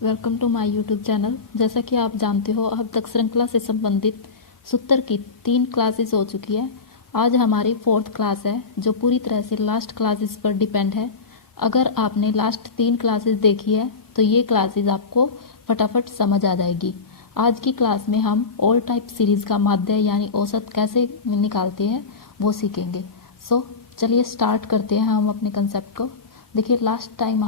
Welcome to my YouTube channel. जैसा कि आप जानते हो, अब तक श्रृंखला से संबंधित सूत्र की 3 क्लासेस हो चुकी है। आज हमारी 4th क्लास है जो पूरी तरह से लास्ट क्लासेस पर डिपेंड है। अगर आपने लास्ट 3 क्लासेस देखी है तो ये क्लासेस आपको फटाफट समझ आ जाएगी। आज की क्लास में हम ऑल टाइप सीरीज़ का माध्य यानी औसत कैसे निकालते हैं वो सीखेंगे। सो चलिए स्टार्ट करते हैं हम अपने कंसेप्ट को। देखिए, लास्ट टाइम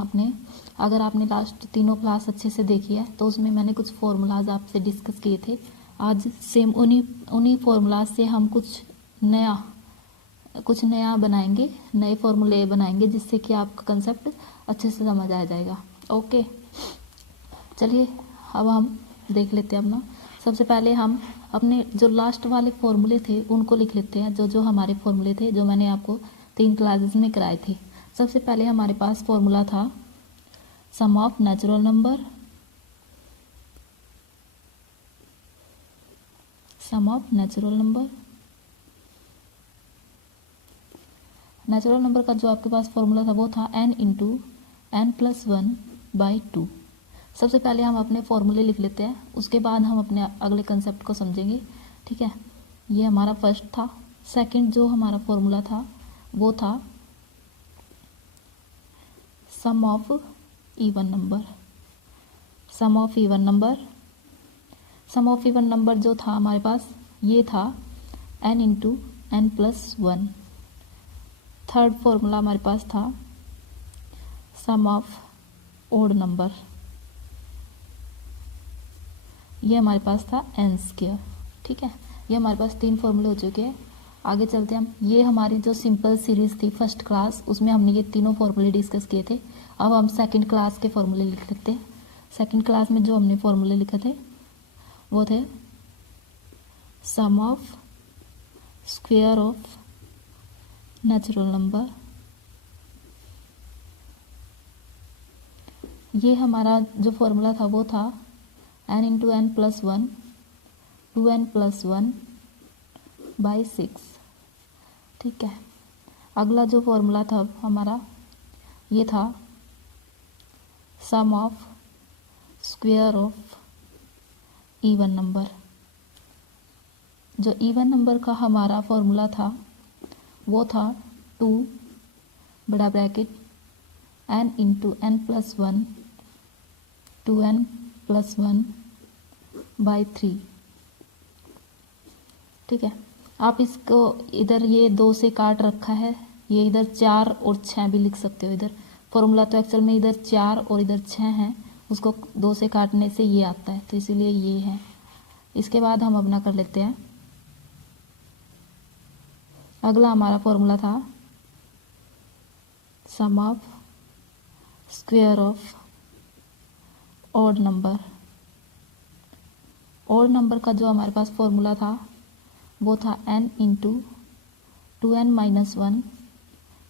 अगर आपने लास्ट तीनों क्लास अच्छे से देखी है तो उसमें मैंने कुछ फॉर्मूलाज आपसे डिस्कस किए थे। आज सेम उन्हीं फॉर्मूलाज से हम कुछ नया बनाएंगे, नए फॉर्मूले बनाएंगे जिससे कि आपका कंसेप्ट अच्छे से समझ आ जाएगा। ओके, चलिए अब हम देख लेते हैं अपना। सबसे पहले हम अपने जो लास्ट वाले फॉर्मूले थे उनको लिख लेते हैं, जो हमारे फॉर्मूले थे जो मैंने आपको 3 क्लासेस में कराए थे। सबसे पहले हमारे पास फॉर्मूला था sum of natural number, natural number का जो आपके पास फॉर्मूला था वो था n इंटू n प्लस 1/2। सबसे पहले हम अपने फॉर्मूले लिख लेते हैं, उसके बाद हम अपने अगले कंसेप्ट को समझेंगे। ठीक है, ये हमारा फर्स्ट था। सेकंड जो हमारा फॉर्मूला था वो था सम ऑफ इवन नंबर जो था हमारे पास ये था n into n plus 1। Third formula हमारे पास था सम ऑफ ओड नंबर, ये हमारे पास था n स्क्वायर। ठीक है, ये हमारे पास 3 फॉर्मूले हो चुके हैं। आगे चलते हैं हम। ये हमारी जो सिंपल सीरीज़ थी फर्स्ट क्लास, उसमें हमने ये तीनों फॉर्मूले डिस्कस किए थे। अब हम सेकंड क्लास के फॉर्मूले लिख लेते हैं। सेकंड क्लास में जो हमने फॉर्मूले लिखे थे वो थे sum of square of natural number. ये हमारा जो फॉर्मूला था वो था n into n plus 1 2n plus 1/6। ठीक है, अगला जो फॉर्मूला था हमारा ये था sum of square of even number. जो इवन नंबर का हमारा फॉर्मूला था वो था 2 बड़ा bracket n into n plus 1 2n plus 1/3। ठीक है, आप इसको इधर ये 2 से काट रखा है, ये इधर 4 और 6 भी लिख सकते हो। इधर फॉर्मूला तो एक्चुअल में इधर 4 और इधर 6 है, उसको 2 से काटने से ये आता है, तो इसीलिए ये है। इसके बाद हम अपना कर लेते हैं। अगला हमारा फॉर्मूला था sum of square of odd number. Odd number का जो हमारे पास फॉर्मूला था वो था n into 2n minus 1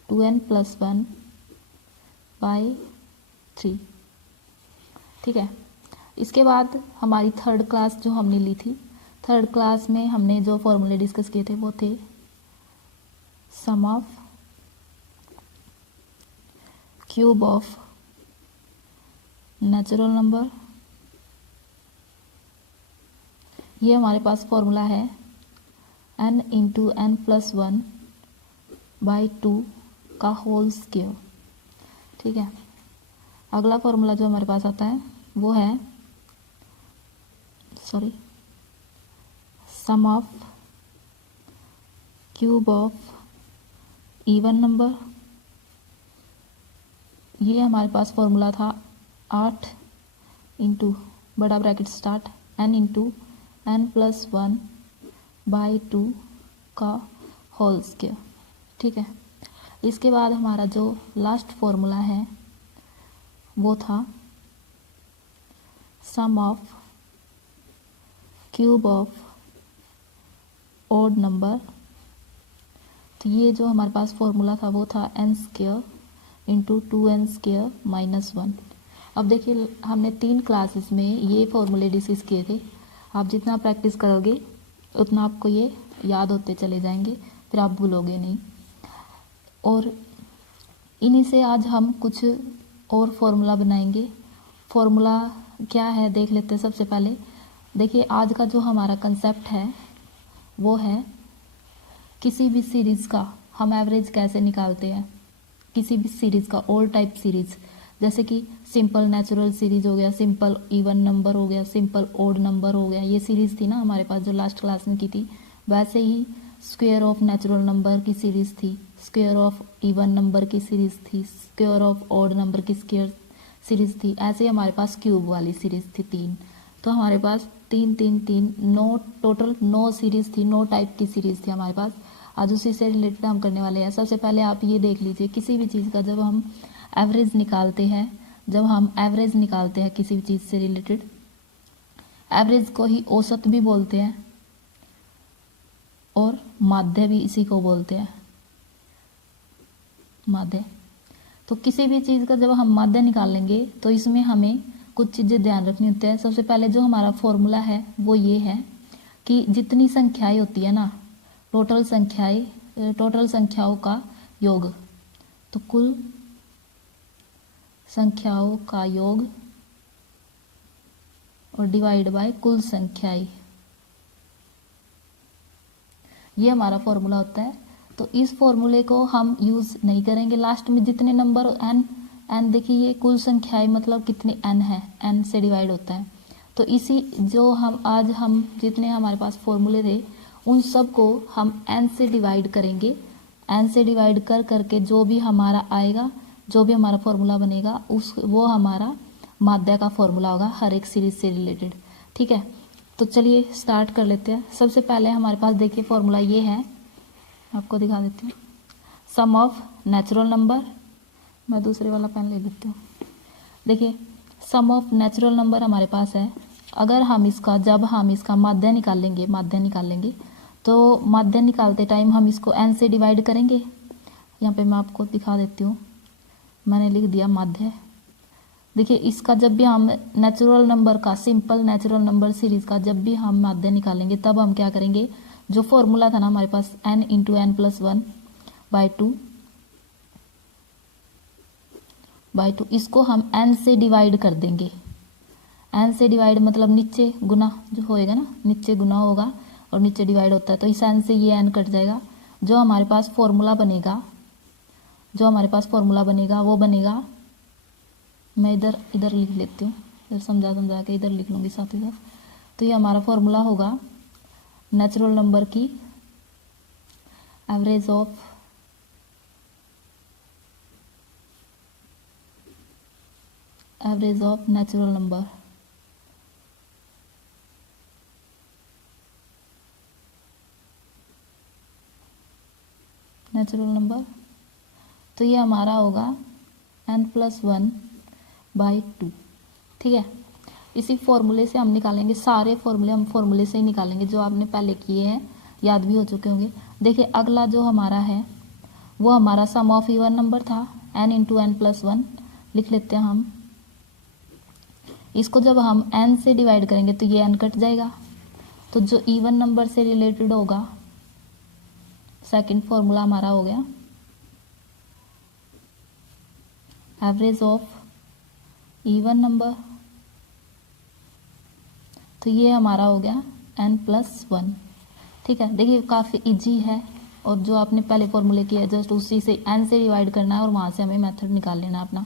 2n plus 1/3। ठीक है, इसके बाद हमारी थर्ड क्लास जो हमने ली थी, थर्ड क्लास में हमने जो फॉर्मूले डिस्कस किए थे वो थे sum of cube of natural number. ये हमारे पास फॉर्मूला है n इंटू n प्लस 1/2 का होल स्क्वायर। ठीक है, अगला फॉर्मूला जो हमारे पास आता है वो है sum of cube of even number. ये हमारे पास फॉर्मूला था 8 इंटू बड़ा bracket start n into n plus 1/2 का होल स्क्वायर। ठीक है, इसके बाद हमारा जो लास्ट फॉर्मूला है वो था sum of cube of odd number. तो ये जो हमारे पास फॉर्मूला था वो था n square into 2n square minus 1। अब देखिए, हमने 3 क्लासेस में ये फॉर्मूले डिस्कस किए थे। आप जितना प्रैक्टिस करोगे उतना आपको ये याद होते चले जाएंगे, फिर आप भूलोगे नहीं। और इन्हीं से आज हम कुछ और फॉर्मूला बनाएंगे। फॉर्मूला क्या है देख लेते हैं। सबसे पहले देखिए, आज का जो हमारा कंसेप्ट है वो है किसी भी सीरीज़ का हम एवरेज कैसे निकालते हैं। किसी भी सीरीज़ का, ऑल टाइप सीरीज़, जैसे कि सिंपल नेचुरल सीरीज हो गया, सिंपल इवन नंबर हो गया, सिंपल ओड नंबर हो गया, ये सीरीज़ थी ना हमारे पास जो लास्ट क्लास में की थी। वैसे ही स्क्वायर ऑफ नेचुरल नंबर की सीरीज़ थी, स्क्वायर ऑफ इवन नंबर की सीरीज़ थी, स्क्वायर ऑफ ऑड नंबर की स्क्वायर सीरीज़ थी। ऐसे ही हमारे पास क्यूब वाली सीरीज़ थी 3। तो हमारे पास 3 3 3 9 टोटल 9 सीरीज़ थी, 9 टाइप की सीरीज़ थी हमारे पास। आज उसी से रिलेटेड हम करने वाले हैं। सबसे पहले आप ये देख लीजिए, किसी भी चीज़ का जब हम एवरेज निकालते हैं, जब हम एवरेज निकालते हैं किसी भी चीज़ से रिलेटेड, एवरेज को ही औसत भी बोलते हैं और माध्य भी इसी को बोलते हैं, माध्य। तो किसी भी चीज़ का जब हम माध्य निकालेंगे तो इसमें हमें कुछ चीज़ें ध्यान रखनी होती है। सबसे पहले जो हमारा फॉर्मूला है वो ये है कि जितनी संख्याएं होती है ना, टोटल संख्याओं का योग, तो कुल संख्याओं का योग और डिवाइड बाय कुल संख्याएं, ये हमारा फॉर्मूला होता है। तो इस फॉर्मूले को हम यूज़ नहीं करेंगे लास्ट में। जितने नंबर एन देखिए, ये कुल संख्याएं मतलब कितने एन है, एन से डिवाइड होता है। तो इसी जो हम जितने हमारे पास फॉर्मूले थे उन सब को हम एन से डिवाइड करेंगे। एन से डिवाइड कर करके जो भी हमारा आएगा, जो भी हमारा फॉर्मूला बनेगा वो हमारा माध्य का फॉर्मूला होगा हर एक सीरीज से रिलेटेड। ठीक है, तो चलिए स्टार्ट कर लेते हैं। सबसे पहले हमारे पास देखिए फॉर्मूला ये है, आपको दिखा देती हूँ। सम ऑफ नेचुरल नंबर, मैं दूसरे वाला पेन ले लेती हूँ। देखिए, सम ऑफ नेचुरल नंबर हमारे पास है। अगर जब हम इसका माध्य निकालेंगे तो माध्य निकालते टाइम हम इसको n से डिवाइड करेंगे। यहाँ पे मैं आपको दिखा देती हूँ, मैंने लिख दिया माध्य। देखिए, इसका जब भी हम नेचुरल नंबर का, सिंपल नेचुरल नंबर सीरीज का जब भी हम माध्य निकालेंगे तब हम क्या करेंगे, जो फॉर्मूला था ना हमारे पास n into N plus 1 by two, इसको हम n से डिवाइड कर देंगे। n से डिवाइड मतलब नीचे गुना जो होएगा ना, नीचे गुना होगा और नीचे डिवाइड होता है, तो इस n से ये n कट जाएगा। जो हमारे पास फॉर्मूला बनेगा वो बनेगा, मैं इधर लिख लेती हूँ, इधर समझा के इधर लिख लूँगी साथ ही साथ। तो ये हमारा फॉर्मूला होगा नेचुरल नंबर की एवरेज ऑफ नेचुरल नंबर। तो ये हमारा होगा n प्लस 1 बाई 2। ठीक है, इसी फॉर्मूले से हम निकालेंगे सारे फॉर्मूले, हम फॉर्मूले से ही निकालेंगे जो आपने पहले किए हैं, याद भी हो चुके होंगे। देखिए, अगला जो हमारा है वो हमारा सम ऑफ इवन नंबर था, n इंटू एन प्लस 1 लिख लेते हैं हम। इसको जब हम n से डिवाइड करेंगे तो ये n कट जाएगा। तो जो इवन नंबर से रिलेटेड होगा, सेकंड फॉर्मूला हमारा हो गया एवरेज ऑफ इवन नंबर। तो ये हमारा हो गया n प्लस 1। ठीक है, देखिए काफ़ी इजी है, और जो आपने पहले फॉर्मूले किया जस्ट उसी से n से डिवाइड करना है और वहाँ से हमें मेथड निकाल लेना अपना।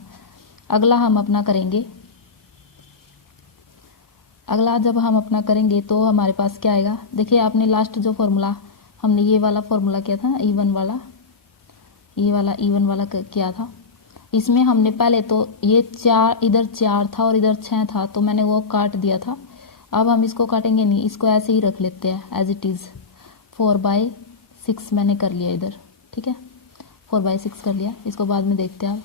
अगला जब हम अपना करेंगे तो हमारे पास क्या आएगा। देखिए, आपने लास्ट जो फॉर्मूला हमने ये वाला फॉर्मूला किया था ना, इवन वाला किया था, इसमें हमने पहले तो ये 4 इधर 4 था और इधर 6 था, तो मैंने वो काट दिया था। अब हम इसको काटेंगे नहीं, इसको ऐसे ही रख लेते हैं एज इट इज़। 4/6 मैंने कर लिया इधर। ठीक है, 4/6 कर लिया, इसको बाद में देखते हैं।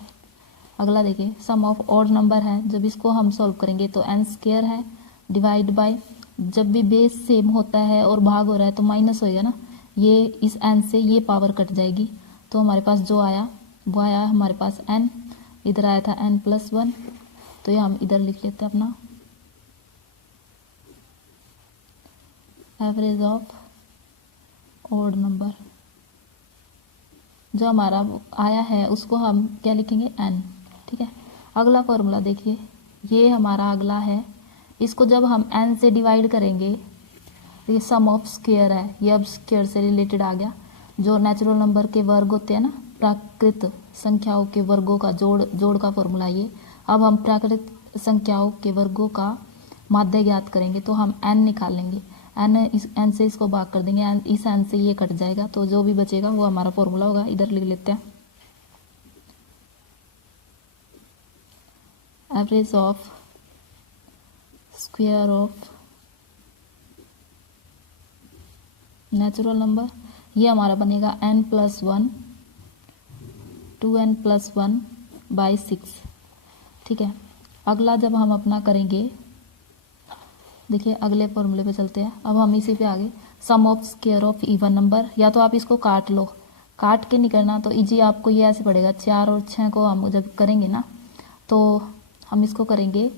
अगला देखिए, सम ऑफ ऑड नंबर है। जब इसको हम सॉल्व करेंगे तो n स्क्वायर है डिवाइड बाय, जब भी बेस सेम होता है और भाग हो रहा है तो माइनस होएगा ना, ये इस n से ये पावर कट जाएगी। तो हमारे पास जो आया वो आया हमारे पास n, इधर आया था n प्लस 1, तो ये हम इधर लिख लेते हैं अपना एवरेज ऑफ ऑड नंबर। जो हमारा आया है उसको हम क्या लिखेंगे n। ठीक है, अगला फॉर्मूला देखिए, ये हमारा अगला है इसको जब हम n से डिवाइड करेंगे, ये सम ऑफ स्क्वायर है, ये अब स्क्वायर से रिलेटेड आ गया। जो नेचुरल नंबर के वर्ग होते हैं ना, प्राकृत संख्याओं के वर्गों का जोड़ का फॉर्मूला ये। अब हम प्राकृत संख्याओं के वर्गों का माध्य ज्ञात करेंगे, तो हम n निकालेंगे, n से इसको भाग कर देंगे, इस n से ये कट जाएगा, तो जो भी बचेगा वो हमारा फॉर्मूला होगा। इधर लिख लेते हैं, average of square of natural number, ये हमारा बनेगा n+1 2n+1/6। ठीक है, अगला जब हम अपना करेंगे, देखिए अगले फॉर्मूले पे चलते हैं। अब हम इसी पे आगे, sum of square of even number, या तो आप इसको काट लो, काट के नहीं करना तो इजी आपको ये ऐसे पड़ेगा। 4 और 6 को हम जब करेंगे ना, तो हम इसको करेंगे,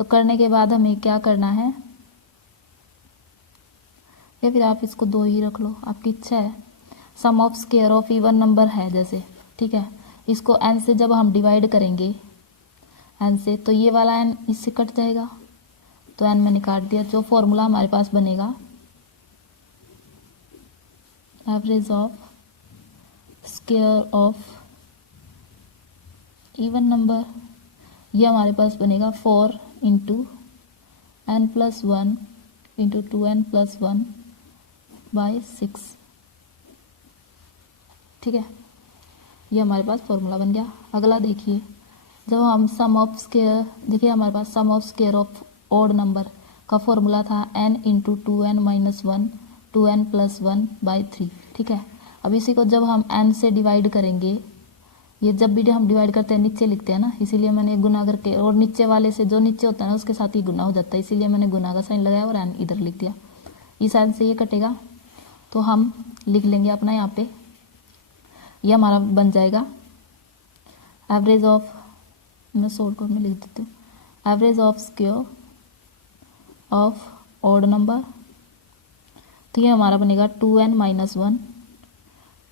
तो करने के बाद हमें क्या करना है, या फिर आप इसको 2 ही रख लो, आपकी इच्छा है। Sum of square of even number है जैसे, ठीक है, इसको n से जब हम डिवाइड करेंगे, n से, तो ये वाला n इससे कट जाएगा, तो n मैंने काट दिया। जो फॉर्मूला हमारे पास बनेगा, average of square of even number, ये हमारे पास बनेगा 4 × n+1 × 2n+1/6। ठीक है, ये हमारे पास फॉर्मूला बन गया। अगला देखिए, जब हम सम ऑफ स्क्वायर, देखिए हमारे पास sum of square of odd number का फॉर्मूला था n × 2n-1 2n+1/3। ठीक है, अब इसी को जब हम n से डिवाइड करेंगे, ये जब भी हम डिवाइड करते हैं नीचे लिखते हैं ना, इसीलिए मैंने गुना करके, और नीचे वाले से जो नीचे होता है ना उसके साथ ही गुना हो जाता है, इसीलिए मैंने गुना का साइन लगाया और n इधर लिख दिया। इस n से ये कटेगा, तो हम लिख लेंगे अपना यहाँ पे, ये हमारा बन जाएगा एवरेज ऑफ, मैं शॉर्टकट में लिख देती हूँ, average of square of odd number, तो ये हमारा बनेगा 2n-1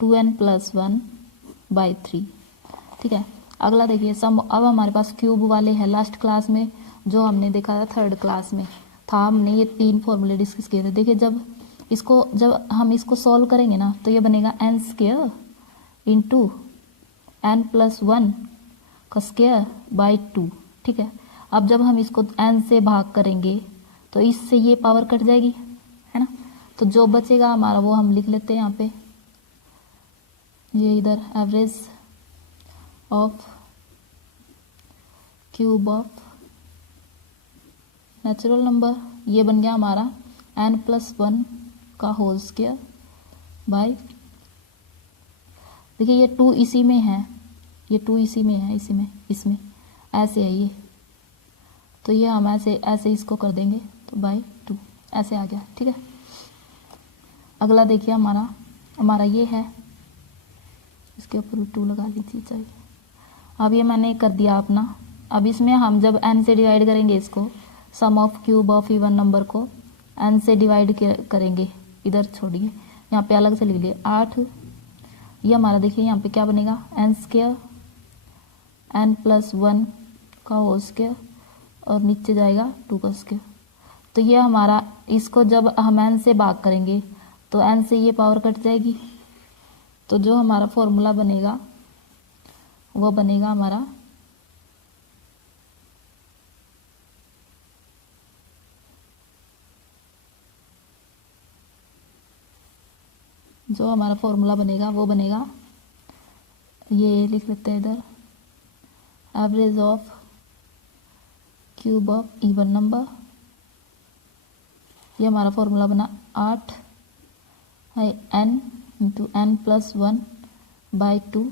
2n+1/3। ठीक है, अगला देखिए सम, अब हमारे पास क्यूब वाले हैं। लास्ट क्लास में जो हमने देखा था, 3rd क्लास में था, हमने ये 3 फॉर्मूले डिस्कस किए थे। देखिए जब हम इसको सॉल्व करेंगे ना, तो ये बनेगा n² × n+1 का स्क्वायर बाई 2। ठीक है, अब जब हम इसको n से भाग करेंगे, तो इससे ये पावर कट जाएगी, है ना, तो जो बचेगा हमारा वो हम लिख लेते हैं यहाँ पे, ये इधर average of cube of natural number, ये बन गया हमारा n+1 का होल स्क्वायर बाई, देखिए ये 2 इसी में है, ये 2 इसी में है, इसमें ऐसे है ये, तो ये हम ऐसे इसको कर देंगे, तो बाई 2 ऐसे आ गया। ठीक है, अगला देखिए हमारा ये है, इसके ऊपर 2 लगा लीजिए चाहिए। अब ये मैंने कर दिया अपना। अब इसमें हम जब n से डिवाइड करेंगे इसको, sum of cube of even number को n से डिवाइड करेंगे, इधर छोड़िए, यहाँ पे अलग से लिख लिए 8, ये हमारा देखिए यहाँ पे क्या बनेगा, n² n+1 का होल स्क्वायर और नीचे जाएगा 2 का स्क्वायर। तो ये हमारा, इसको जब हम n से भाग करेंगे तो n से ये पावर कट जाएगी, तो जो हमारा फॉर्मूला बनेगा वो बनेगा हमारा ये लिख लेते हैं इधर, average of cube of even number, ये हमारा फॉर्मूला बना 8 है n × n+1/2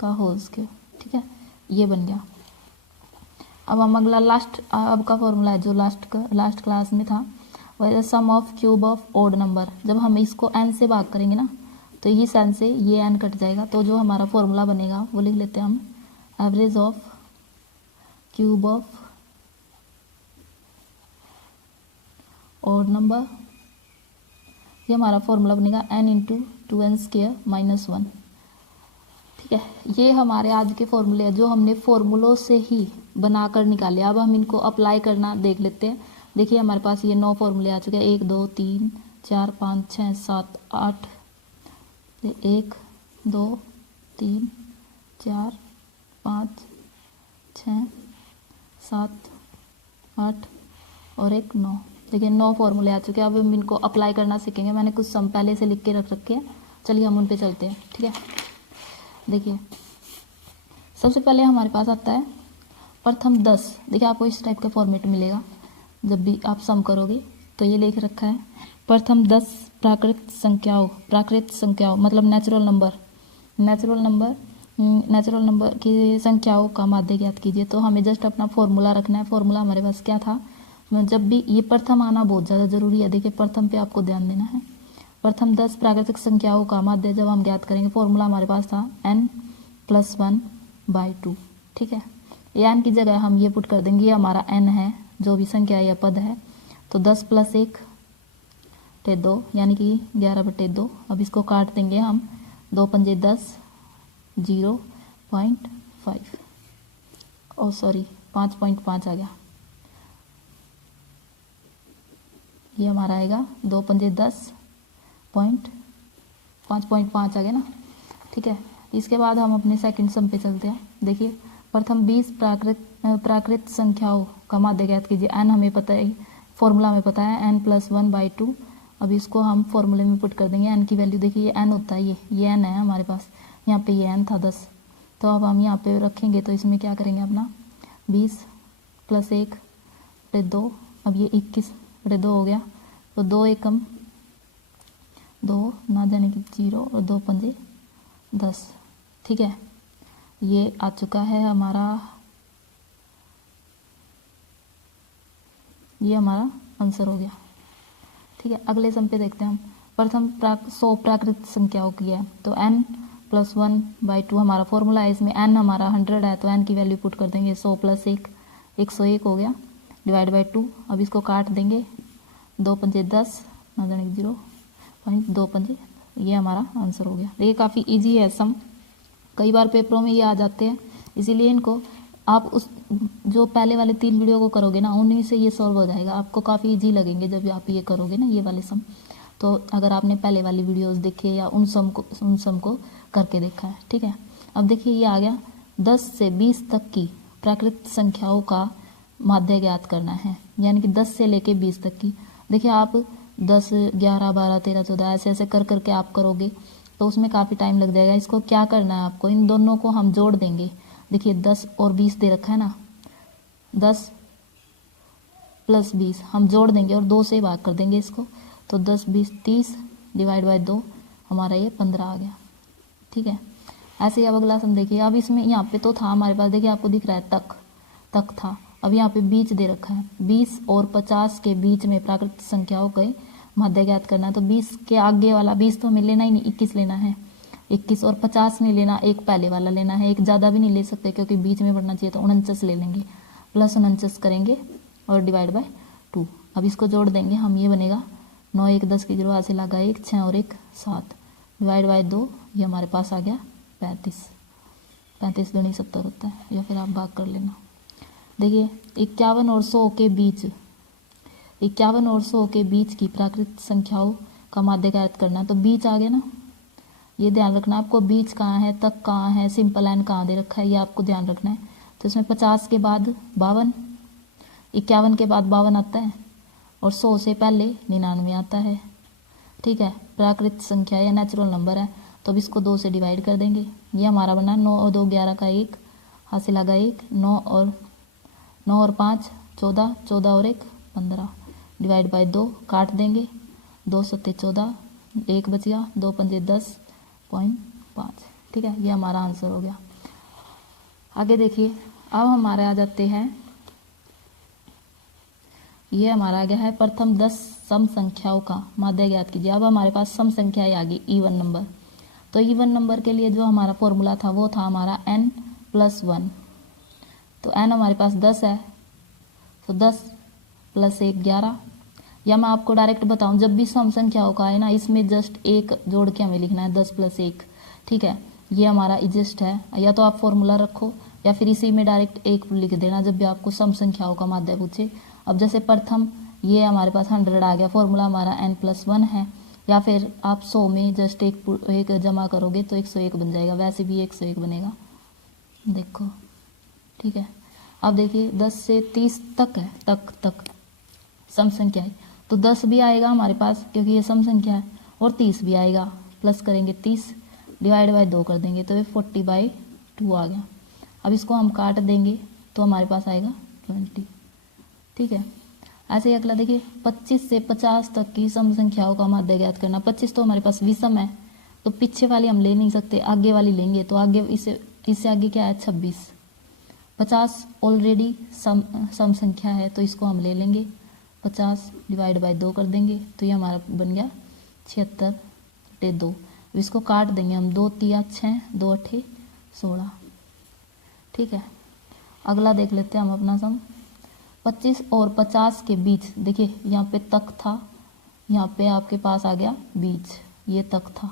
का होल स्क्वायर। ठीक है, ये बन गया। अब हम अगला अब का फॉर्मूला है जो लास्ट क्लास में था, वह sum of cube of odd number. जब हम इसको n से भाग करेंगे ना, तो इस n से ये n कट जाएगा, तो जो हमारा फॉर्मूला बनेगा वो लिख लेते हैं हम, average of cube of odd number, ये हमारा फॉर्मूला बनेगा n × 2n² - 1। ठीक है, ये हमारे आज के फॉर्मूले हैं जो हमने फॉर्मूलों से ही बनाकर निकाले। अब हम इनको अप्लाई करना देख लेते हैं। देखिए हमारे पास ये 9 फॉर्मूले आ चुके हैं, 1 2 3 4 5 6 7 8, 1 2 3 4 5 6 7 8 और एक 9। देखिए 9 फॉर्मूले आ चुके हैं। अब हम इनको अप्लाई करना सीखेंगे। मैंने कुछ सम पहले से लिख के रख रखे हैं, चलिए हम उन पे चलते हैं। ठीक है, देखिए सबसे पहले हमारे पास आता है प्रथम 10। देखिए आपको इस टाइप का फॉर्मेट मिलेगा जब भी आप सम करोगे। तो ये लिख रखा है प्रथम 10 प्राकृत संख्याओं मतलब नेचुरल नंबर की संख्याओं का माध्य ज्ञात कीजिए। तो हमें जस्ट अपना फॉर्मूला रखना है। फॉर्मूला हमारे पास क्या था, जब भी ये प्रथम आना बहुत ज़्यादा ज़रूरी है। देखिए प्रथम पे आपको ध्यान देना है। प्रथम 10 प्राकृतिक संख्याओं का माध्य जब हम ज्ञात करेंगे, फॉर्मूला हमारे पास था n+1/2। ठीक है, ये n की जगह हम ये पुट कर देंगे, ये हमारा n है जो भी संख्या या पद है। तो 10 + 1 = 2 यानी कि 11/2। अब इसको काट देंगे हम, 2 पंजे 10, 0.5 ओ सॉरी 5.5 आ गया। ये हमारा आएगा 2 पंजे 10 5.5 आ गया ना। ठीक है, इसके बाद हम अपने सेकंड सम पे चलते हैं। देखिए प्रथम 20 प्राकृत संख्याओं का माध्य ज्ञात कीजिए। n हमें पता है, फॉर्मूला हमें पता है n+1/2। अब इसको हम फॉर्मूले में पुट कर देंगे। n की वैल्यू देखिए, ये n होता है, ये n है हमारे पास। यहाँ पे ये n था 10। तो अब हम यहाँ पे रखेंगे, तो इसमें क्या करेंगे अपना 20 + 1 = 2। अब ये 21/2 हो गया। तो 2 एकम 2 ना जाने की 0 और 2 पंजे 10। ठीक है, ये आ चुका है हमारा, ये हमारा आंसर हो गया। ठीक है, अगले सम पे देखते हैं हम। प्रथम 100 प्राकृत संख्याओं की है। तो n+1/2 हमारा फॉर्मूला है। इसमें n हमारा 100 है, तो n की वैल्यू पुट कर देंगे। 100 + 1 101 हो गया, /2। अब इसको काट देंगे, 2 पंजे 10 ना जाने की 0.2 पंजे, ये हमारा आंसर हो गया। ये काफ़ी इजी है सम, कई बार पेपरों में ये आ जाते हैं, इसीलिए इनको आप उस जो पहले वाले 3 वीडियो को करोगे ना, उन्हीं से ये सॉल्व हो जाएगा। आपको काफ़ी इजी लगेंगे जब आप ये करोगे ना, ये वाले सम। तो अगर आपने पहले वाली वीडियोस देखे या उन सम को करके देखा है। ठीक है, अब देखिए ये आ गया 10 से 20 तक की प्राकृत संख्याओं का माध्य ज्ञात करना है, यानी कि 10 से लेके 20 तक की। देखिए आप 10, 11, 12, 13, 14 ऐसे ऐसे कर करके आप करोगे तो उसमें काफ़ी टाइम लग जाएगा। इसको क्या करना है आपको, इन दोनों को हम जोड़ देंगे। देखिए 10 और 20 दे रखा है ना, 10 + 20 हम जोड़ देंगे और 2 से भाग कर देंगे इसको। तो 10, 20, 30 /2 हमारा ये 15 आ गया। ठीक है, ऐसे ही अब अगला सम देखिए। अब इसमें यहाँ पे तो था हमारे पास, देखिए आपको दिख रहा है तक था। अब यहाँ पे बीच दे रखा है, 20 और 50 के बीच में प्राकृत संख्याओं के माध्य ज्ञात करना है। तो 20 के आगे वाला 20 तो हमें लेना ही नहीं, 21 लेना है। 21 और 50 नहीं लेना, एक पहले वाला लेना है। एक ज़्यादा भी नहीं ले सकते क्योंकि बीच में पढ़ना चाहिए, तो 49 ले लेंगे, +49 करेंगे और /2। अब इसको जोड़ देंगे हम, ये बनेगा 9 1 10 की 0 हाथ से लगा 1 6 और 1 7 /2। ये हमारे पास आ गया 35। 35 दूनी 70 होता है, या फिर आप भाग कर लेना। देखिए 51 और 100 के बीच, 51 और 100 के बीच की प्राकृत संख्याओं का माध्य ज्ञात करना। तो बीच आ गया ना, ये ध्यान रखना आपको, बीच कहाँ है, तक कहाँ है, सिंपल एन कहाँ दे रखा है, ये आपको ध्यान रखना है। तो इसमें 50 के बाद 52, 51 के बाद 52 आता है और 100 से पहले 99 आता है। ठीक है, प्राकृत संख्या या नेचुरल नंबर है। तो अब इसको 2 से डिवाइड कर देंगे। ये हमारा बना 9 और 2 11 का 1 हाथ से लगा 1, 9 और 5 14, 14 और 1 15 /2 काट देंगे, 2 7 14, 1 बच गया, 2 पंजे 10.5। ठीक है, ये हमारा आंसर हो गया। आगे देखिए, अब हमारे आ जाते हैं, ये हमारा आ गया है प्रथम 10 सम संख्याओं का माध्य ज्ञात कीजिए। अब हमारे पास सम संख्याएं आ गई इवन नंबर। तो इवन नंबर के लिए जो हमारा फॉर्मूला था वो था हमारा n+1। तो n हमारे पास 10 है, तो 10 + 1 11। या मैं आपको डायरेक्ट बताऊं, जब भी सम संख्याओं का है ना, इसमें जस्ट 1 जोड़ के हमें लिखना है, 10 + 1। ठीक है, ये हमारा इजिस्ट है। या तो आप फॉर्मूला रखो या फिर इसी में डायरेक्ट 1 लिख देना जब भी आपको सम संख्याओं का माध्य पूछे। अब जैसे प्रथम ये हमारे पास 100 आ गया, फॉर्मूला हमारा n+1 है। या फिर आप 100 में जस्ट एक जमा करोगे तो 101 बन जाएगा, वैसे भी 101 बनेगा, देखो, ठीक है। अब देखिए 10 से 30 तक है, तक सम संख्या है, तो 10 भी आएगा हमारे पास क्योंकि ये सम संख्या है, और 30 भी आएगा, प्लस करेंगे 30 डिवाइड बाय 2 कर देंगे तो ये 40/2 आ गया। अब इसको हम काट देंगे तो हमारे पास आएगा 20, ठीक है। ऐसे ही अगला देखिए 25 से 50 तक की सम संख्याओं का माध्य ज्ञात करना। 25 तो हमारे पास विषम है, तो पीछे वाली हम ले नहीं सकते, आगे वाली लेंगे, तो आगे इससे आगे क्या है 26। 50 ऑलरेडी सम संख्या है तो इसको हम ले लेंगे, 50 डिवाइड बाय 2 कर देंगे तो ये हमारा बन गया 76/2। इसको काट देंगे हम, 2 3 6, 2 8 16, ठीक है। अगला देख लेते हैं हम अपना सम। 25 और 50 के बीच, देखिए यहाँ पे तक था, यहाँ पे आपके पास आ गया बीच, ये तक था,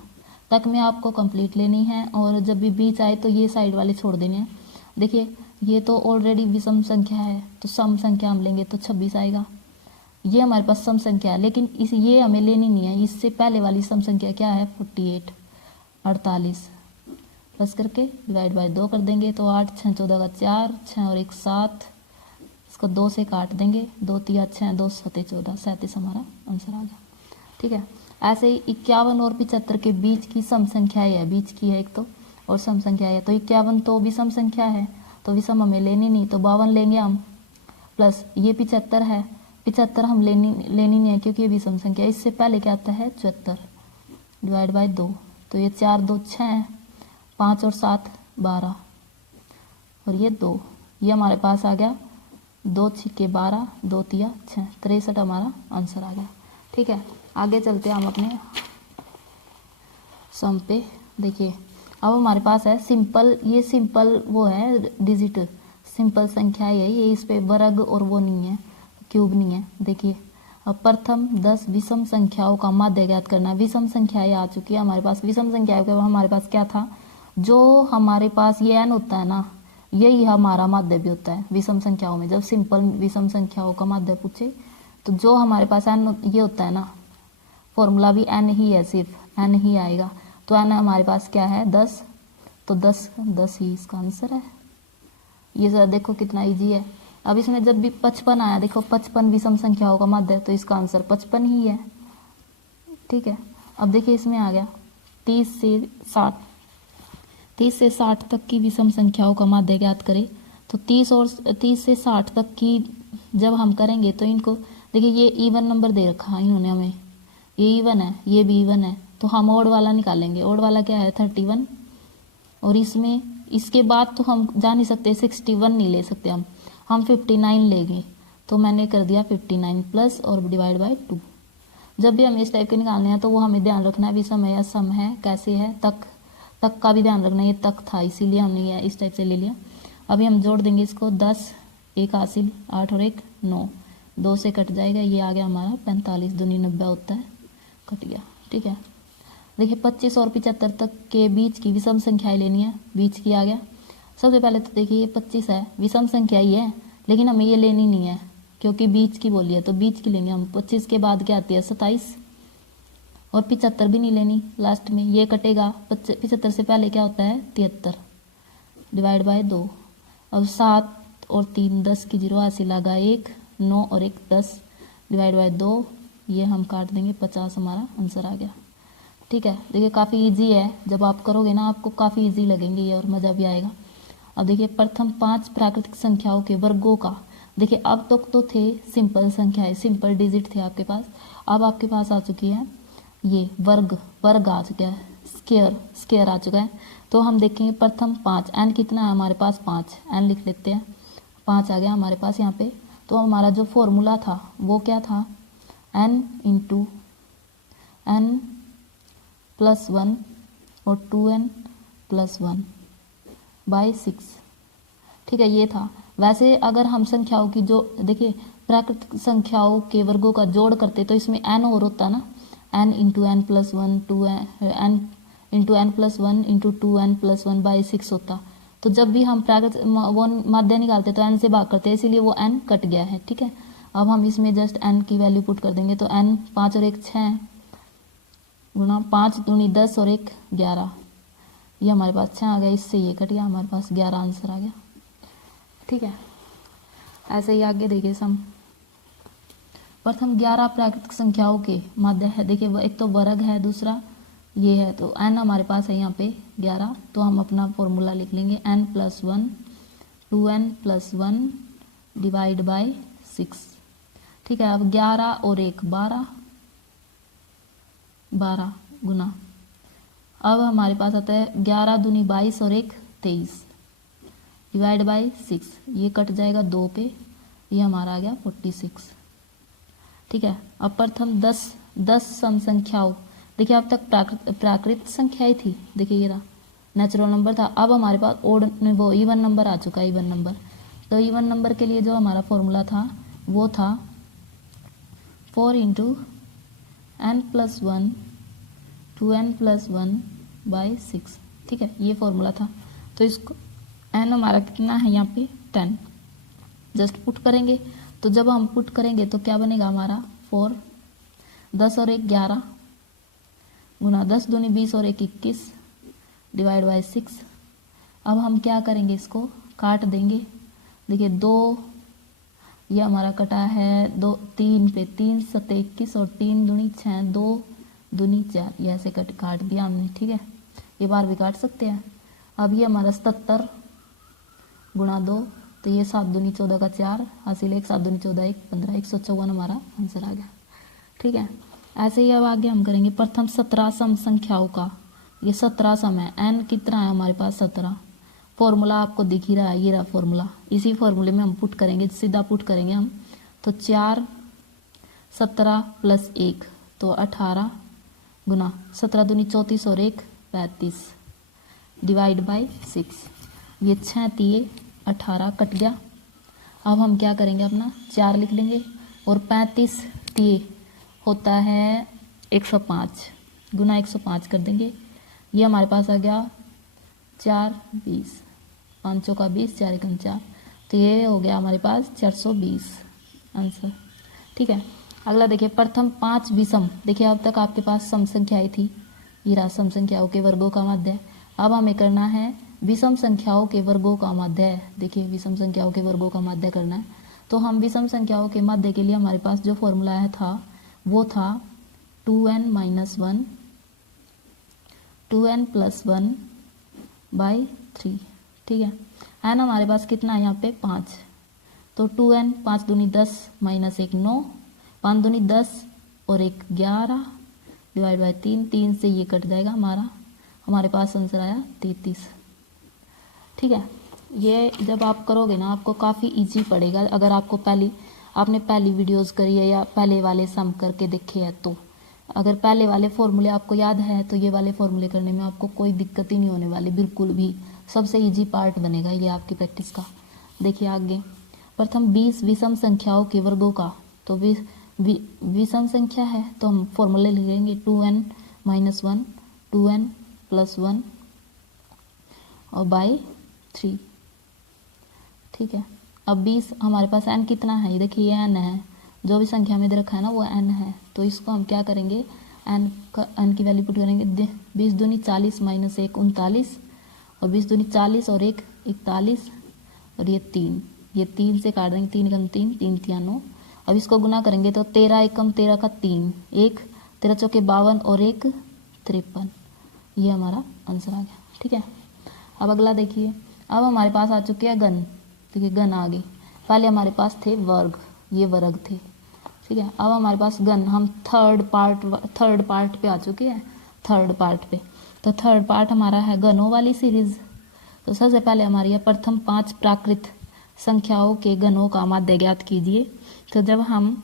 तक में आपको कंप्लीट लेनी है, और जब भी बीच आए तो ये साइड वाले छोड़ देने हैं। देखिए ये तो ऑलरेडी विषम संख्या है, तो सम संख्या हम लेंगे तो 26 आएगा। ये हमारे पास सम संख्या है, लेकिन ये हमें लेनी नहीं है, इससे पहले वाली सम संख्या क्या है 48 प्लस करके डिवाइड बाय 2 कर देंगे तो 8 6 14 का 4, 6 और 1 7, इसको 2 से काट देंगे, 2 3 6, 2 7 14, 37 हमारा आंसर आ गया, ठीक है। ऐसे ही 51 और 75 के बीच की सम संख्या है, बीच की है एक तो, और सम संख्या है, तो 51 तो विषम संख्या है, तो विषम हमें लेनी नहीं, तो 52 लेंगे हम, प्लस ये 75 है, 75 हम लेनी नहीं है क्योंकि ये विषम संख्या है। इससे पहले क्या आता है 74 डिवाइड बाय 2, तो ये 4 2 6, 5 और 7 12, और ये 2, ये हमारे पास आ गया 2 6 12, 2 3 6, 63 हमारा आंसर आ गया, ठीक है। आगे चलते हैं हम अपने सम पे। देखिए अब हमारे पास है सिंपल, ये सिंपल वो है डिजिट, सिंपल संख्या है ये, इस पे वर्ग और वो नहीं है, क्यूब नहीं है। देखिए अब प्रथम 10 विषम संख्याओं का माध्य ज्ञात करना। विषम संख्याएं आ चुकी है हमारे पास, विषम संख्याओं के हमारे पास क्या था, जो हमारे पास ये n होता है ना, यही हमारा माध्य भी होता है विषम संख्याओं में। जब सिंपल विषम संख्याओं का माध्य पूछे तो जो हमारे पास n ये होता है ना, फॉर्मूला भी n ही है, सिर्फ n ही आएगा, तो n हमारे पास क्या है 10, तो 10 ही इसका आंसर है। ये जरा देखो कितना इजी है। अब इसमें जब भी 55 आया, देखो 55 विषम संख्याओं का माध्य है, तो इसका आंसर 55 ही है, ठीक है। अब देखिए इसमें आ गया 30 से 60 तक की विषम संख्याओं का माध्य ज्ञात करें, तो 30 से 60 तक की जब हम करेंगे तो इनको देखिए, ये इवन नंबर दे रखा है इन्होंने हमें, ये इवन है, ये भी इवन है, तो हम ओड वाला निकालेंगे। ओड वाला क्या है 31, और इसमें इसके बाद तो हम जा नहीं सकते, 61 नहीं ले सकते हम 59 लेंगे, तो मैंने कर दिया 59 प्लस और डिवाइड बाय 2। जब भी हमें इस टाइप के निकालने हैं तो वो हमें ध्यान रखना है विषम है या सम है, कैसे है, तक का भी ध्यान रखना है, ये तक था इसीलिए हमने ये इस टाइप से ले लिया। अभी हम जोड़ देंगे इसको, 10 1 हासिल, 8 और 1 9, 2 से कट जाएगा, ये आ गया हमारा 45 दूनी 90 होता है, कट गया, ठीक है। देखिए 25 और 75 तक के बीच की विषम संख्याएं लेनी है, बीच की आ गया। सबसे पहले तो देखिए ये 25 है, विषम संख्या ही है, लेकिन हमें ये लेनी नहीं है क्योंकि बीच की बोली है, तो बीच की लेंगे हम। 25 के बाद क्या आती है 27, और 75 भी नहीं लेनी, लास्ट में ये कटेगा। 75 से पहले क्या होता है 73 डिवाइड बाय 2। अब 7 और 3 10 की 0 हासिल आगा 1, 9 और 1 10 डिवाइड बाय 2, ये हम काट देंगे, 50 हमारा आंसर आ गया, ठीक है। देखिए काफ़ी इजी है, जब आप करोगे ना आपको काफ़ी इजी लगेंगे ये और मज़ा भी आएगा। अब देखिए प्रथम 5 प्राकृतिक संख्याओं के वर्गों का, देखिए अब तक तो थे सिंपल संख्याएं, सिंपल डिजिट थे आपके पास, अब आपके पास आ चुकी है ये वर्ग आ चुका है, स्केयर आ चुका है। तो हम देखेंगे प्रथम 5, n कितना है हमारे पास 5, n लिख लेते हैं, 5 आ गया हमारे पास यहाँ पे। तो हमारा जो फॉर्मूला था वो क्या था, n इंटू n प्लस 1 और 2n प्लस 1 बाई 6, ठीक है, ये था। वैसे अगर हम संख्याओं की जो देखिए प्राकृतिक संख्याओं के वर्गों का जोड़ करते तो इसमें n और होता ना, n into n plus 1, 2n into n plus 1 into 2n plus 1 by 6 होता। तो जब भी हम प्राकृतिक वो माध्य निकालते तो n से भाग करते हैं, इसीलिए वो n कट गया है, ठीक है। अब हम इसमें जस्ट n की वैल्यू पुट कर देंगे, तो n 5 और 1 6 गुना 5 दूनी 10 और 1 11, ये हमारे पास 6 आ गया, इससे ये कट गया, हमारे पास 11 आंसर आ गया। ठीक है, ऐसे ही आगे देखिए सम। प्रथम 11 प्राकृतिक संख्याओं के माध्य है, देखिए एक तो वर्ग है, दूसरा ये है, तो n हमारे पास है यहाँ पे 11, तो हम अपना फॉर्मूला लिख लेंगे n + 1 2n + 1 डिवाइड बाय 6। ठीक है, अब 11 और 1 12 गुना, अब हमारे पास आता है 11 दूनी 22 और 1 23 डिवाइड बाय 6, ये कट जाएगा 2 पे, ये हमारा आ गया 46। ठीक है, अब प्रथम 10 सम संख्याओं, देखिए अब तक प्राकृत संख्याएं थी, देखिए ये रहा नेचुरल नंबर था, अब हमारे पास ओड वो इवन नंबर आ चुका है, इवन नंबर। तो इवन नंबर के लिए जो हमारा फॉर्मूला था वो था 4 × n + 1 2n + 1 बाय 6। ठीक है, ये फॉर्मूला था, तो इसको n हमारा कितना है यहाँ पे 10, जस्ट पुट करेंगे, तो जब हम पुट करेंगे तो क्या बनेगा हमारा 4 10 और 1 11 गुना 10 दूनी 20 और 1 21 डिवाइड बाय 6। अब हम क्या करेंगे, इसको काट देंगे, देखिए 2 ये हमारा कटा है 2 3 पे, 3 7 21 और 3 दूनी 6 2 दूनी 4, ये ऐसे काट दिया हमने। ठीक है, ये बार भी काट सकते हैं। अब ये हमारा 77 गुणा 2, तो ये 7 दूनी 14 का 4 हासिल 1 7 दूनी 14 1 15 154 हमारा आंसर आ गया। ठीक है, ऐसे ही अब आगे हम करेंगे प्रथम 17 सम संख्याओं का, ये 17 सम है, n कितना है हमारे पास 17, फॉर्मूला आपको दिख ही रहा है, ये रहा फॉर्मूला, इसी फॉर्मूले में हम पुट करेंगे, सीधा पुट करेंगे हम, तो 4 17 + 1 तो 18 गुना 17 दूनी 34 और 1 35 डिवाइड बाय 6, ये 6 तिये 18 कट गया। अब हम क्या करेंगे, अपना 4 लिख लेंगे, और 35 तिये होता है 105 गुना 105 कर देंगे, ये हमारे पास आ गया 4 20 5 का 20 4 एकम 4, तो ये हो गया हमारे पास 420 आंसर। ठीक है, अगला देखिए प्रथम 5 विषम, देखिए अब तक आपके पास सम संख्याएं थी, ये रहा सम संख्याओं के वर्गों का माध्य। अब हमें करना है विषम संख्याओं के वर्गों का माध्य, देखिए विषम संख्याओं के वर्गों का माध्य करना है, तो हम विषम संख्याओं के माध्य के लिए हमारे पास जो फॉर्मूला है था वो था 2n - 1 2n + 1 बाय 3। ठीक है, n हमारे पास कितना है यहाँ पे 5, तो 2n 5 दूनी 10 - 1 9 5 दूनी 10 और 1 11 डिवाइड बाय 3, 3 से ये कट जाएगा हमारे पास आंसर आया 33। ठीक है, ये जब आप करोगे ना आपको काफ़ी इजी पड़ेगा, अगर आपको आपने पहली वीडियोस करी है या पहले वाले सम करके देखे हैं, तो अगर पहले वाले फॉर्मूले आपको याद है तो ये वाले फॉर्मूले करने में आपको कोई दिक्कत ही नहीं होने वाली, बिल्कुल भी सबसे इजी पार्ट बनेगा ये आपकी प्रैक्टिस का। देखिए आगे प्रथम 20 विषम संख्याओं के वर्गों का, तो विषम संख्या है तो हम फॉर्मूले लिखेंगे 2n - 1 2n + 1 और बाय 3। ठीक है, अब 20 हमारे पास n कितना है, देखिए ये n है, जो भी संख्या में दे रखा है ना वो n है, तो इसको हम क्या करेंगे n की वैल्यू पुट करेंगे, 20 दूनी 40 - 1 39 और 20 दूनी 40 और 1 41 और ये 3 से काट देंगे, 3 एकम 3 3 तिया 9। अब इसको गुना करेंगे तो 13 एकम 13 का 3 1 13 चौके 52 और 1 53, ये हमारा आंसर आ गया। ठीक है, अब अगला देखिए, अब हमारे पास आ चुके हैं गण, देखिए गण आ गई, पहले हमारे पास थे वर्ग, ये वर्ग थे। ठीक है, अब हमारे पास गण, हम थर्ड पार्ट पे आ चुके हैं, थर्ड पार्ट पे, तो थर्ड पार्ट हमारा है गणों वाली सीरीज। तो सबसे पहले हमारी है प्रथम 5 प्राकृत संख्याओं के गणों का माध्य ज्ञात कीजिए। तो जब हम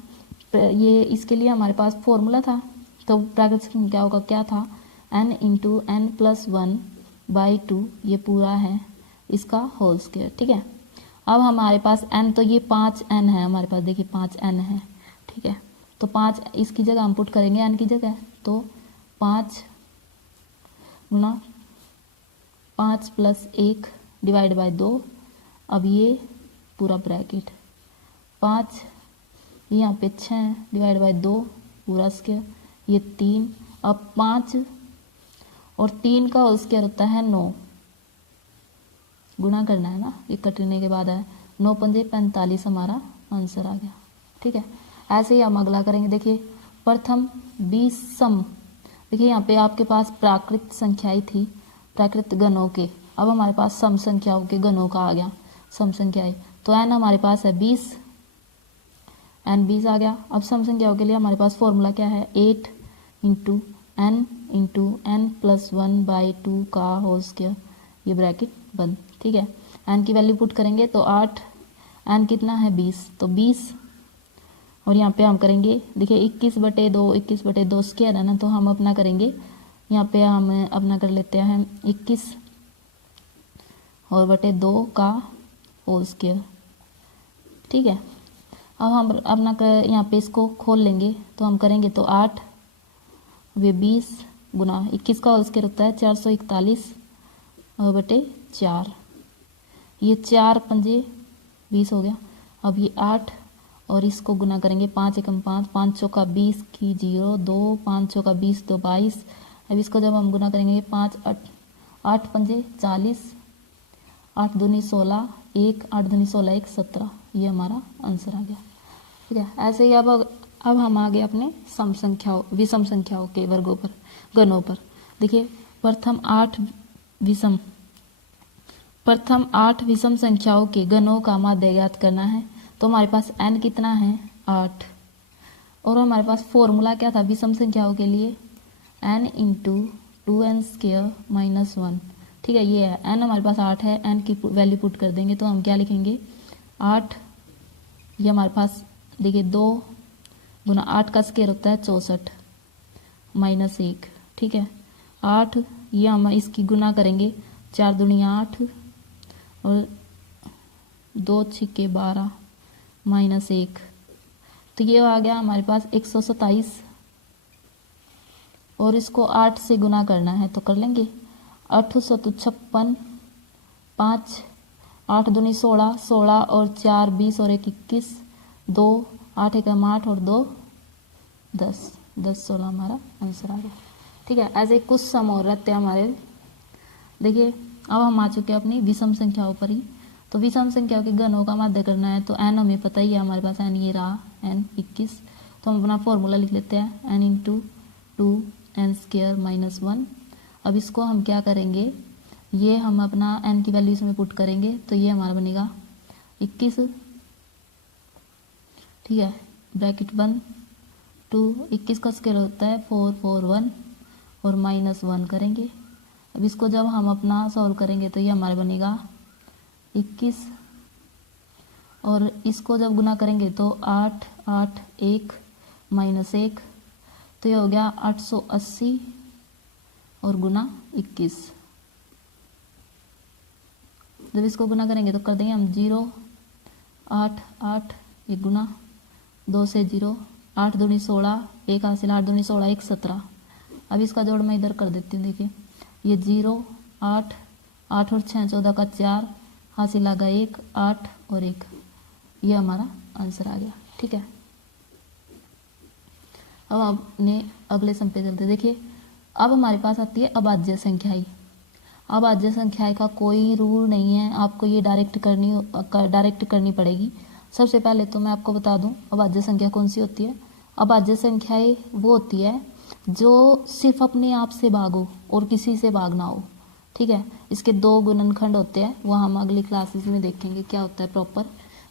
ये इसके लिए हमारे पास फॉर्मूला था, तो प्राकृत संख्याओं का क्या था, n × n + 1 बाय 2, ये पूरा है इसका होल स्क्वायर। ठीक है, अब हमारे पास n, तो ये 5n है हमारे पास, देखिए 5n है। ठीक है, तो 5 इसकी जगह हम पुट करेंगे n की जगह, तो 5 गुना 5 + 1 डिवाइड बाय 2, अब ये पूरा ब्रैकेट 5 ये यहाँ पे 6 डिवाइड बाय 2 पूरा स्क्वायर, ये 3, अब 5 और 3 का होल स्क्वायर होता है 9, गुणा करना है ना, ये कटने के बाद है 9 पंजे 45 हमारा आंसर आ गया। ठीक है, ऐसे ही हम अगला करेंगे। देखिए प्रथम 20 सम, देखिए यहाँ पे आपके पास प्राकृत संख्याएं थी, प्राकृत गणों के, अब हमारे पास सम संख्याओं के गणों का आ गया सम संख्याएं, तो n हमारे पास है 20, n 20 आ गया। अब सम संख्याओं के लिए हमारे पास फॉर्मूला क्या है, 8 इंटू n प्लस 1 बाई 2 का होल स्क्वायर, ये ब्रैकेट बंद। ठीक है, n की वैल्यू पुट करेंगे तो 8, n कितना है 20, तो 20, और यहाँ पे हम करेंगे, देखिए 21/2 स्क्वायर है ना, तो हम अपना करेंगे, यहाँ पे हम अपना कर लेते हैं 21 और बटे 2 का होल स्क्वायर। ठीक है, अब हम अपना यहाँ पे इसको खोल लेंगे, तो हम करेंगे तो 8 वे 20 गुना 21 का होल स्क्वायर होता है 441 और बटे 4, ये 4 पंजे 20 हो गया। अब ये 8 और इसको गुना करेंगे, 5 एकम 5, 5 चौका 20 की 0, 2 5 चौका 20 2 22। अब इसको जब हम गुना करेंगे 5 8 पंजे 40, 8 दूनी 16 1, 8 दूनी 16 1 17, ये हमारा आंसर आ गया। ठीक है, ऐसे ही अब हम आ गए अपने सम संख्याओं विषम संख्याओं के वर्गों पर, गणों पर। देखिए प्रथम 8 विषम संख्याओं के गणों का माध्य ज्ञात करना है, तो हमारे पास n कितना है 8, और हमारे पास फॉर्मूला क्या था विषम संख्याओं के लिए, n इंटू 2n² माइनस 1। ठीक है, ये है n हमारे पास 8 है, n की वैल्यू पुट कर देंगे तो हम क्या लिखेंगे 8, ये हमारे पास देखिए 2 गुना 8 का स्क्वायर होता है 64 माइनस 1। ठीक है, 8, ये हम इसकी गुना करेंगे, 4 दूनी 8 और 2 छिक्के 12 माइनस 1, तो ये आ गया हमारे पास 127, और इसको 8 से गुना करना है तो कर लेंगे, 856 5 8 दूनी 16 16 और 4 20 और 1 21, 2 8 एकम 8 और 2 10 10 16 हमारा आंसर आ गया। ठीक है, ऐसे कुछ सम और रहते हैं हमारे। देखिए अब हम आ चुके हैं अपनी विषम संख्याओं पर ही, तो विषम संख्याओं के गणों का माध्य करना है, तो n हमें पता ही है, हमारे पास n ये रहा n 21, तो हम अपना फॉर्मूला लिख लेते हैं n इंटू 2n² माइनस 1। अब इसको हम क्या करेंगे, ये हम अपना n की वैल्यू इसमें पुट करेंगे, तो ये हमारा बनेगा 21। ठीक है, ब्रैकेट बंद, 2 21 का स्क्वायर होता है 441 और माइनस 1 करेंगे। अब इसको जब हम अपना सॉल्व करेंगे तो ये हमारा बनेगा 21, और इसको जब गुना करेंगे तो 8 8 1 माइनस 1, तो ये हो गया 880 और गुना 21। जब इसको गुना करेंगे तो कर देंगे हम 0 8 8 1 गुना 2 से 0, 8 दूनी 16 1 हासिल, 8 दूनी 16 1 17। अब इसका जोड़ मैं इधर कर देती हूँ, देखिए ये 0 8 8 और 6 14 का 4 हासिल आ गया 1 8 और 1, ये हमारा आंसर आ गया। ठीक है, अब आपने अगले सम पे चलते। देखिए अब हमारे पास आती है अभाज्य संख्याएं। अभाज्य संख्याएं का कोई रूल नहीं है, आपको ये डायरेक्ट करनी पड़ेगी। सबसे पहले तो मैं आपको बता दूं अभाज्य संख्या कौन सी होती है। अभाज्य संख्याएं वो होती है जो सिर्फ अपने आप से भाग हो और किसी से भाग ना हो। ठीक है, इसके 2 गुणनखंड होते हैं, वो हम अगली क्लासेस में देखेंगे क्या होता है प्रॉपर।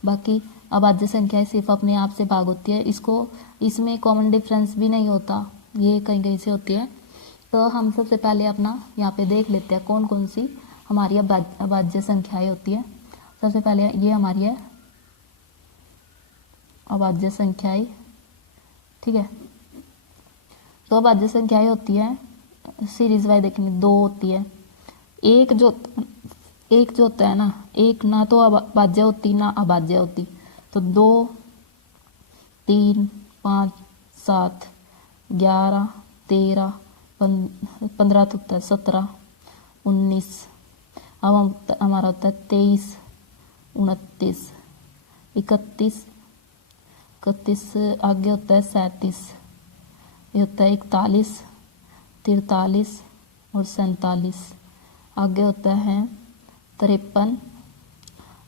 बाकी अभाज्य संख्याएं सिर्फ अपने आप से भाग होती है, इसमें कॉमन डिफरेंस भी नहीं होता, ये कहीं कहीं से होती है। तो हम सबसे पहले अपना यहाँ पे देख लेते हैं कौन कौन सी हमारी अभाज्य संख्याएं होती है। सबसे पहले ये हमारी है अभाज्य संख्याएं। ठीक है, तो अभाज्य संख्याएं होती है सीरीज वाइज देखेंगे, 2 होती है। एक जो होता है ना, एक ना तो अभाज्य होती ना अभाज्य होती, तो 2 3 5 7 11 13 15 तो 17 19, अब हमारा होता है 23 29 31 31, आगे होता है 37, ये होता है 41, 43 और 47, आगे होता है 53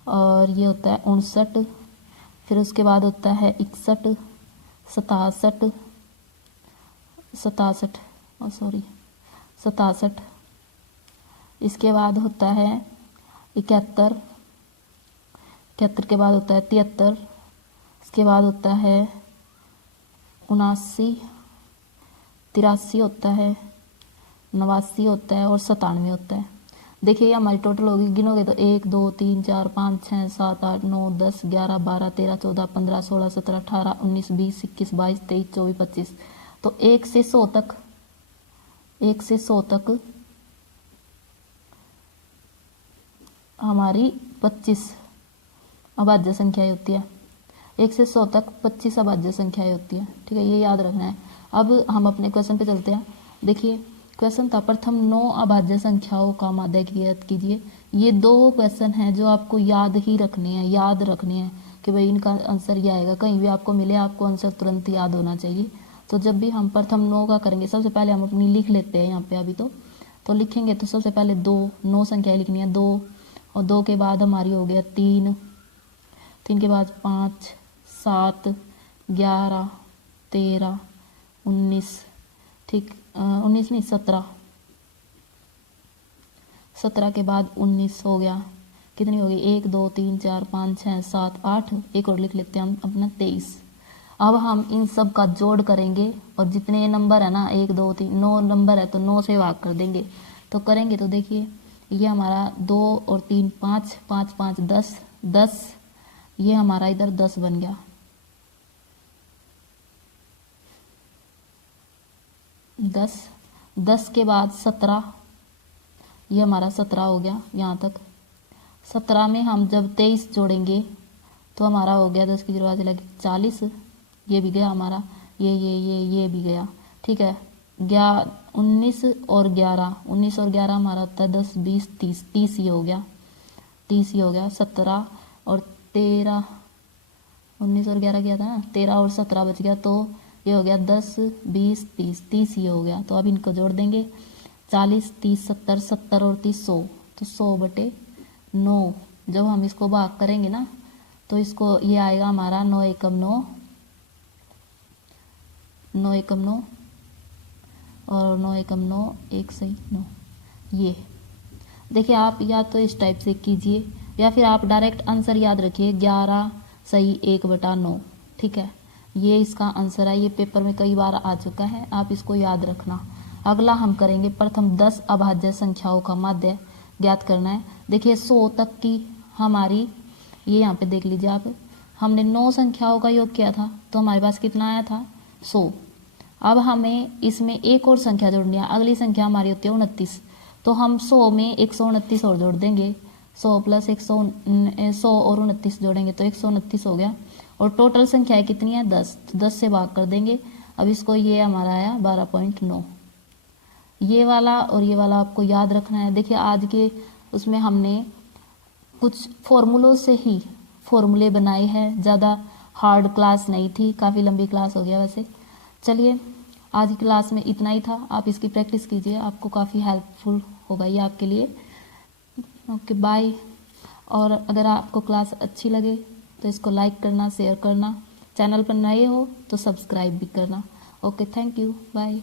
और ये होता है 59, फिर उसके बाद होता है 61, 67, 67, इसके बाद होता है 71, 71 के बाद होता है 73, इसके बाद होता है 79, 83 होता है, 89 होता है और 97 होता है। देखिए ये हमारी टोटल होगी, गिनोगे तो 1 2 3 4 5 6 7 8 9 10 11 12 13 14 15 16 17 18 19 20 21 22 23 24 25, तो 1 से 100 तक, 1 से 100 तक हमारी 25 अभाज्य संख्याएं होती है। 1 से 100 तक 25 अभाज्य संख्याएं होती है, ठीक है, ये याद रखना है। अब हम अपने क्वेश्चन पे चलते हैं। देखिए क्वेश्चन था, प्रथम 9 अभाज्य संख्याओं का माध्य ज्ञात कीजिए। ये 2 क्वेश्चन हैं जो आपको याद ही रखने हैं, याद रखने हैं कि भाई इनका आंसर ये आएगा। कहीं भी आपको मिले आपको आंसर तुरंत याद होना चाहिए। तो जब भी हम प्रथम 9 का करेंगे, सबसे पहले हम अपनी लिख लेते हैं यहाँ पे अभी तो लिखेंगे तो सबसे पहले 2 9 संख्याएं लिखनी है, 2 और 2 के बाद हमारी हो गया 3, 3 के बाद 5 7 11 13 19, ठीक 19 नहीं 17, 17 के बाद 19 हो गया, कितनी हो गई 1 2 3 4 5 6 7 8, एक और लिख लेते हैं हम अपना 23। अब हम इन सब का जोड़ करेंगे और जितने नंबर है ना 1 2 3 9 नंबर है तो 9 से भाग कर देंगे। तो करेंगे तो देखिए ये हमारा 2 और 3 5 5 5 10 10, ये हमारा इधर 10 बन गया, 10 10 के बाद 17, ये हमारा 17 हो गया यहाँ तक। 17 में हम जब 23 जोड़ेंगे तो हमारा हो गया 10 की जरूरत लगी 40, ये भी गया हमारा, ये भी गया, ठीक है। 19 और 11, 19 और 11 हमारा होता है 10 20 30, 30 ही हो गया, 30 ही हो गया। 17 और 13, 19 और 11 गया था ना, 13 और 17 बच गया, तो ये हो गया 10 20 30, 30 ही हो गया। तो अब इनको जोड़ देंगे 40 30 70, 70 और 30 100, तो 100/9। जब हम इसको भाग करेंगे ना तो इसको ये आएगा हमारा 9 एकम 9, 9 एकम 9 और 9 एकम 9 1 सही 9। ये देखिए आप या तो इस टाइप से कीजिए या फिर आप डायरेक्ट आंसर याद रखिए 11 सही 1/9, ठीक है, ये इसका आंसर है। ये पेपर में कई बार आ चुका है, आप इसको याद रखना। अगला हम करेंगे प्रथम 10 अभाज्य संख्याओं का माध्य ज्ञात करना है। देखिए 100 तक की हमारी, ये यहाँ पे देख लीजिए आप, हमने 9 संख्याओं का योग किया था तो हमारे पास कितना आया था 100। अब हमें इसमें एक और संख्या जोड़नी है, अगली संख्या हमारी होती है 29, तो हम 100 में 129 और जोड़ देंगे, 100 प्लस 100 और 29 जोड़ेंगे तो 129 हो गया। और टोटल संख्या कितनी है 10, तो 10 से भाग कर देंगे। अब इसको ये हमारा आया 12.9। ये वाला और ये वाला आपको याद रखना है। देखिए आज के उसमें हमने कुछ फॉर्मूलों से ही फॉर्मूले बनाए हैं, ज़्यादा हार्ड क्लास नहीं थी, काफ़ी लंबी क्लास हो गया वैसे। चलिए आज की क्लास में इतना ही था, आप इसकी प्रैक्टिस कीजिए, आपको काफ़ी हेल्पफुल होगा ये आपके लिए। Okay bye. और अगर आपको क्लास अच्छी लगे तो इसको लाइक करना, शेयर करना, चैनल पर नए हो तो सब्सक्राइब भी करना। Okay thank you, bye.